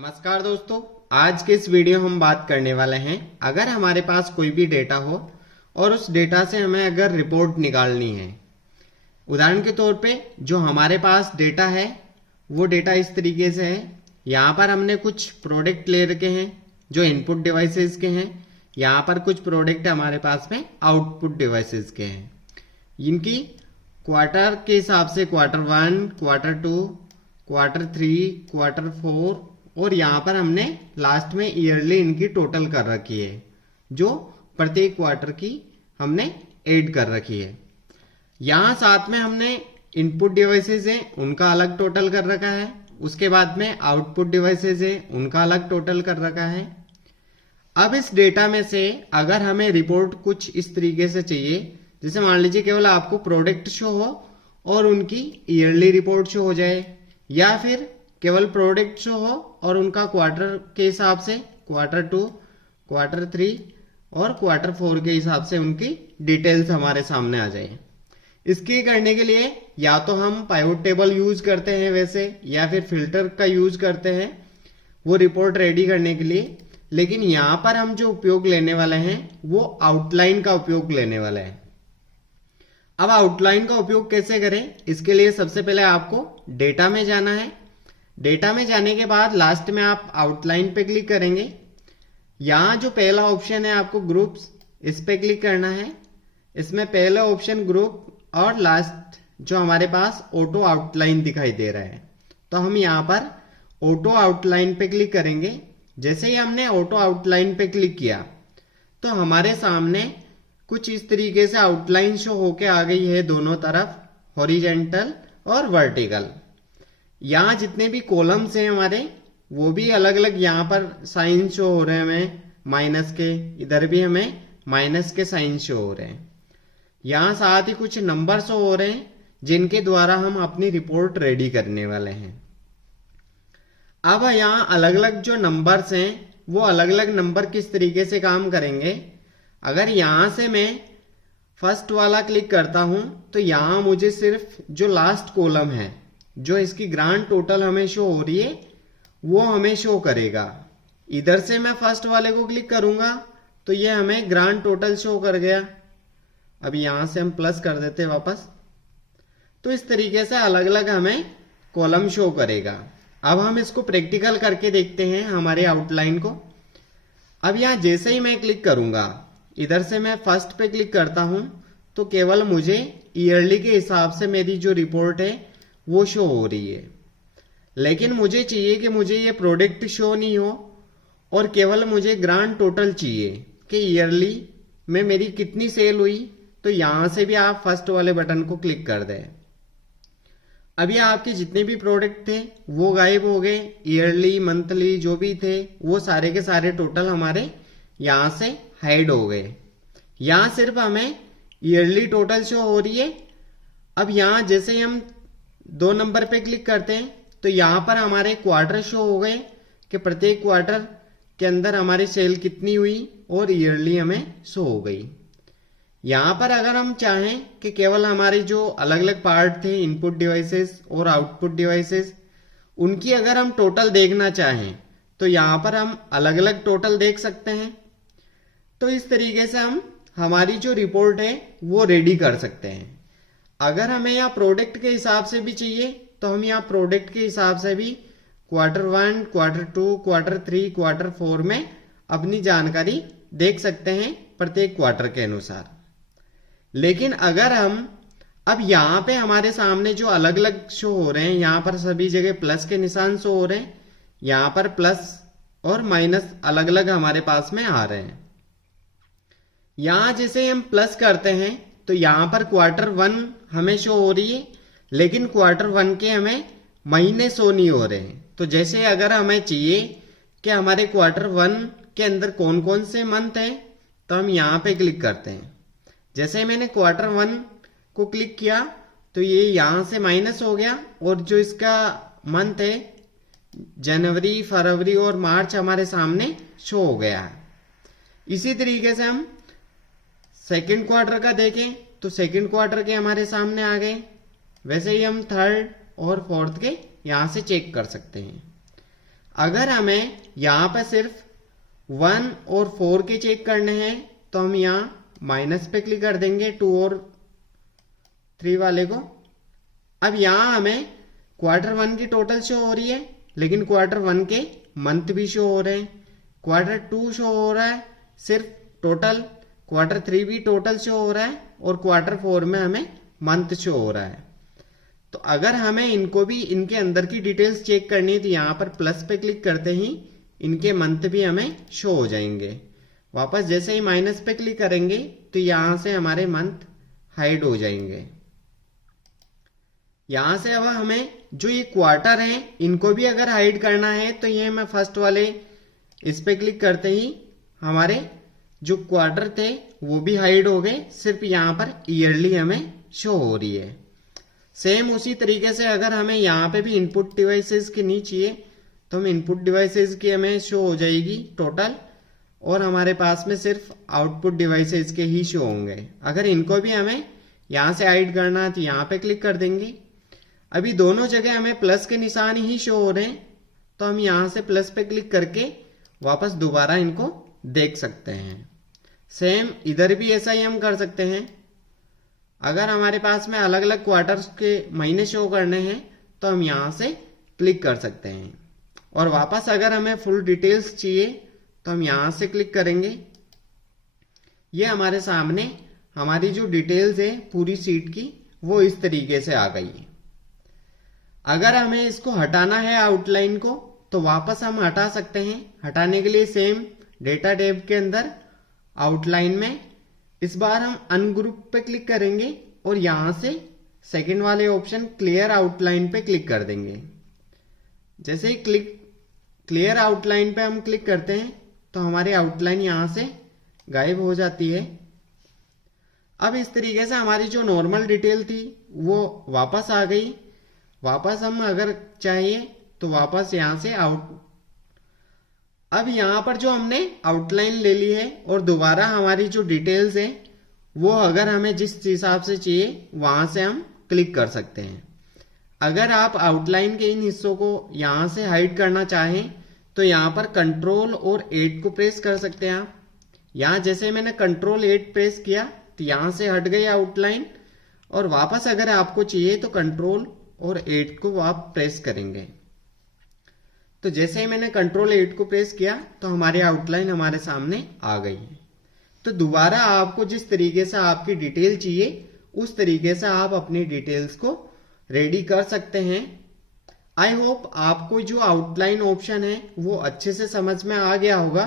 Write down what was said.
नमस्कार दोस्तों, आज के इस वीडियो हम बात करने वाले हैं अगर हमारे पास कोई भी डेटा हो और उस डेटा से हमें अगर रिपोर्ट निकालनी है। उदाहरण के तौर पे जो हमारे पास डेटा है वो डेटा इस तरीके से है। यहाँ पर हमने कुछ प्रोडक्ट ले रखे हैं जो इनपुट डिवाइसेस के हैं। यहाँ पर कुछ प्रोडक्ट हमारे पास में आउटपुट डिवाइसेस के हैं। इनकी क्वार्टर के हिसाब से क्वार्टर 1, क्वार्टर 2, क्वार्टर 3, क्वार्टर 4 और यहाँ पर हमने लास्ट में ईयरली इनकी टोटल कर रखी है जो प्रत्येक क्वार्टर की हमने ऐड कर रखी है। यहाँ साथ में हमने इनपुट डिवाइसेस है उनका अलग टोटल कर रखा है। उसके बाद में आउटपुट डिवाइसेस है उनका अलग टोटल कर रखा है। अब इस डेटा में से अगर हमें रिपोर्ट कुछ इस तरीके से चाहिए, जैसे मान लीजिए केवल आपको प्रोडक्ट शो हो और उनकी ईयरली रिपोर्ट शो हो जाए, या फिर केवल प्रोडक्ट शो हो और उनका क्वार्टर के हिसाब से क्वार्टर 2, क्वार्टर 3 और क्वार्टर 4 के हिसाब से उनकी डिटेल्स हमारे सामने आ जाए। इसके करने के लिए या तो हम पाइवट टेबल यूज करते हैं वैसे, या फिर फिल्टर का यूज करते हैं वो रिपोर्ट रेडी करने के लिए। लेकिन यहाँ पर हम जो उपयोग लेने वाले हैं वो आउटलाइन का उपयोग लेने वाले हैं। अब आउटलाइन का उपयोग कैसे करें, इसके लिए सबसे पहले आपको डेटा में जाना है। डेटा में जाने के बाद लास्ट में आप आउटलाइन पे क्लिक करेंगे। यहाँ जो पहला ऑप्शन है आपको ग्रुप्स, इस पे क्लिक करना है। इसमें पहला ऑप्शन ग्रुप और लास्ट जो हमारे पास ऑटो आउटलाइन दिखाई दे रहा है, तो हम यहाँ पर ऑटो आउटलाइन पे क्लिक करेंगे। जैसे ही हमने ऑटो आउटलाइन पे क्लिक किया तो हमारे सामने कुछ इस तरीके से आउटलाइन शो होके आ गई है दोनों तरफ, हॉरिजेंटल और वर्टिकल। यहाँ जितने भी कॉलम्स हैं हमारे वो भी अलग अलग यहाँ पर साइन शो हो रहे हैं हमें माइनस के, इधर भी हमें माइनस के साइन शो हो रहे हैं। यहाँ साथ ही कुछ नंबर शो हो रहे हैं जिनके द्वारा हम अपनी रिपोर्ट रेडी करने वाले हैं। अब यहाँ अलग अलग जो नंबर्स हैं वो अलग अलग नंबर किस तरीके से काम करेंगे। अगर यहाँ से मैं फर्स्ट वाला क्लिक करता हूं तो यहाँ मुझे सिर्फ जो लास्ट कॉलम है, जो इसकी ग्रांड टोटल हमें शो हो रही है, वो हमें शो करेगा। इधर से मैं फर्स्ट वाले को क्लिक करूंगा तो ये हमें ग्रांड टोटल शो कर गया। अब यहां से हम प्लस कर देते वापस, तो इस तरीके से अलग अलग हमें कॉलम शो करेगा। अब हम इसको प्रैक्टिकल करके देखते हैं हमारे आउटलाइन को। अब यहां जैसे ही मैं क्लिक करूंगा, इधर से मैं फर्स्ट पे क्लिक करता हूं तो केवल मुझे ईयरली के हिसाब से मेरी जो रिपोर्ट है वो शो हो रही है। लेकिन मुझे चाहिए कि मुझे ये प्रोडक्ट शो नहीं हो और केवल मुझे ग्रांड टोटल चाहिए कि ईयरली में मेरी कितनी सेल हुई। तो यहां से भी आप फर्स्ट वाले बटन को क्लिक कर दें। अभी आपके जितने भी प्रोडक्ट थे वो गायब हो गए। ईयरली, मंथली जो भी थे वो सारे के सारे टोटल हमारे यहां से हाइड हो गए। यहां सिर्फ हमें ईयरली टोटल शो हो रही है। अब यहां जैसे हम 2 नंबर पे क्लिक करते हैं तो यहां पर हमारे क्वार्टर शो हो गए कि प्रत्येक क्वार्टर के अंदर हमारी सेल कितनी हुई और ईयरली हमें शो हो गई। यहां पर अगर हम चाहें कि केवल हमारे जो अलग अलग पार्ट थे, इनपुट डिवाइसेस और आउटपुट डिवाइसेस, उनकी अगर हम टोटल देखना चाहें तो यहां पर हम अलग अलग टोटल देख सकते हैं। तो इस तरीके से हम हमारी जो रिपोर्ट है वो रेडी कर सकते हैं। अगर हमें यहाँ प्रोडक्ट के हिसाब से भी चाहिए तो हम यहाँ प्रोडक्ट के हिसाब से भी क्वार्टर 1, क्वार्टर 2, क्वार्टर 3, क्वार्टर 4 में अपनी जानकारी देख सकते हैं प्रत्येक क्वार्टर के अनुसार। लेकिन अगर हम अब यहाँ पे हमारे सामने जो अलग अलग शो हो रहे हैं, यहाँ पर सभी जगह प्लस के निशान शो हो रहे हैं, यहाँ पर प्लस और माइनस अलग अलग हमारे पास में आ रहे हैं। यहां जैसे हम प्लस करते हैं तो यहां पर क्वार्टर 1 हमें शो हो रही है, लेकिन क्वार्टर 1 के हमें महीने शो नहीं हो रहे हैं। तो जैसे अगर हमें चाहिए कि हमारे क्वार्टर 1 के अंदर कौन कौन से मंथ हैं तो हम यहां पे क्लिक करते हैं। जैसे ही मैंने क्वार्टर 1 को क्लिक किया तो ये यहां से माइनस हो गया और जो इसका मंथ है जनवरी, फरवरी और मार्च हमारे सामने शो हो गया है। इसी तरीके से हम सेकेंड क्वार्टर का देखें तो सेकेंड क्वार्टर के हमारे सामने आ गए। वैसे ही हम थर्ड और फोर्थ के यहां से चेक कर सकते हैं। अगर हमें यहाँ पे सिर्फ 1 और 4 के चेक करने हैं तो हम यहाँ माइनस पे क्लिक कर देंगे 2 और 3 वाले को। अब यहाँ हमें Q1 की टोटल शो हो रही है, लेकिन Q1 के मंथ भी शो हो रहे हैं। Q2 शो हो रहा है सिर्फ टोटल, Q3 भी टोटल शो हो रहा है और Q4 में हमें मंथ शो हो रहा है। तो अगर हमें इनको भी इनके अंदर की डिटेल्स चेक करनी है तो यहाँ पर प्लस पे क्लिक करते ही इनके मंथ भी हमें शो हो जाएंगे। वापस जैसे ही माइनस पे क्लिक करेंगे तो यहाँ से हमारे मंथ हाइड हो जाएंगे। यहाँ से अब हमें जो ये क्वार्टर है इनको भी अगर हाइड करना है तो ये मैं फर्स्ट वाले इस पे क्लिक करते ही हमारे जो क्वार्टर थे वो भी हाइड हो गए, सिर्फ यहाँ पर ईयरली हमें शो हो रही है। सेम उसी तरीके से अगर हमें यहाँ पे भी इनपुट डिवाइसेस की नहीं चाहिए तो हम इनपुट डिवाइसेस की हमें शो हो जाएगी टोटल, और हमारे पास में सिर्फ आउटपुट डिवाइसेस के ही शो होंगे। अगर इनको भी हमें यहाँ से हाइड करना है तो यहाँ पे क्लिक कर देंगे। अभी दोनों जगह हमें प्लस के निशान ही शो हो रहे हैं तो हम यहाँ से प्लस पे क्लिक करके वापस दोबारा इनको देख सकते हैं। सेम इधर भी ऐसा ही हम कर सकते हैं। अगर हमारे पास में अलग अलग क्वार्टर्स के महीने शो करने हैं तो हम यहाँ से क्लिक कर सकते हैं, और वापस अगर हमें फुल डिटेल्स चाहिए तो हम यहाँ से क्लिक करेंगे। ये हमारे सामने हमारी जो डिटेल्स है पूरी सीट की वो इस तरीके से आ गई है। अगर हमें इसको हटाना है आउटलाइन को तो वापस हम हटा सकते हैं। हटाने के लिए सेम डेटा टैब के अंदर आउटलाइन में इस बार हम अनग्रुप पे क्लिक करेंगे और यहां से सेकंड वाले ऑप्शन क्लियर आउटलाइन पे क्लिक कर देंगे। जैसे ही क्लियर आउटलाइन पे हम क्लिक करते हैं तो हमारी आउटलाइन यहां से गायब हो जाती है। अब इस तरीके से हमारी जो नॉर्मल डिटेल थी वो वापस आ गई। वापस हम अगर चाहिए तो वापस यहां से अब यहां पर जो हमने आउटलाइन ले ली है और दोबारा हमारी जो डिटेल्स है वो अगर हमें जिस हिसाब से चाहिए वहां से हम क्लिक कर सकते हैं। अगर आप आउटलाइन के इन हिस्सों को यहां से हाइड करना चाहें तो यहां पर कंट्रोल और 8 को प्रेस कर सकते हैं आप। यहां जैसे मैंने कंट्रोल 8 प्रेस किया तो यहां से हट गई आउटलाइन, और वापस अगर आपको चाहिए तो कंट्रोल और 8 को आप प्रेस करेंगे। तो जैसे ही मैंने कंट्रोल 8 को प्रेस किया तो हमारी आउटलाइन हमारे सामने आ गई है। तो दोबारा आपको जिस तरीके से आपकी डिटेल चाहिए उस तरीके से आप अपनी डिटेल्स को रेडी कर सकते हैं। आई होप आपको जो आउटलाइन ऑप्शन है वो अच्छे से समझ में आ गया होगा।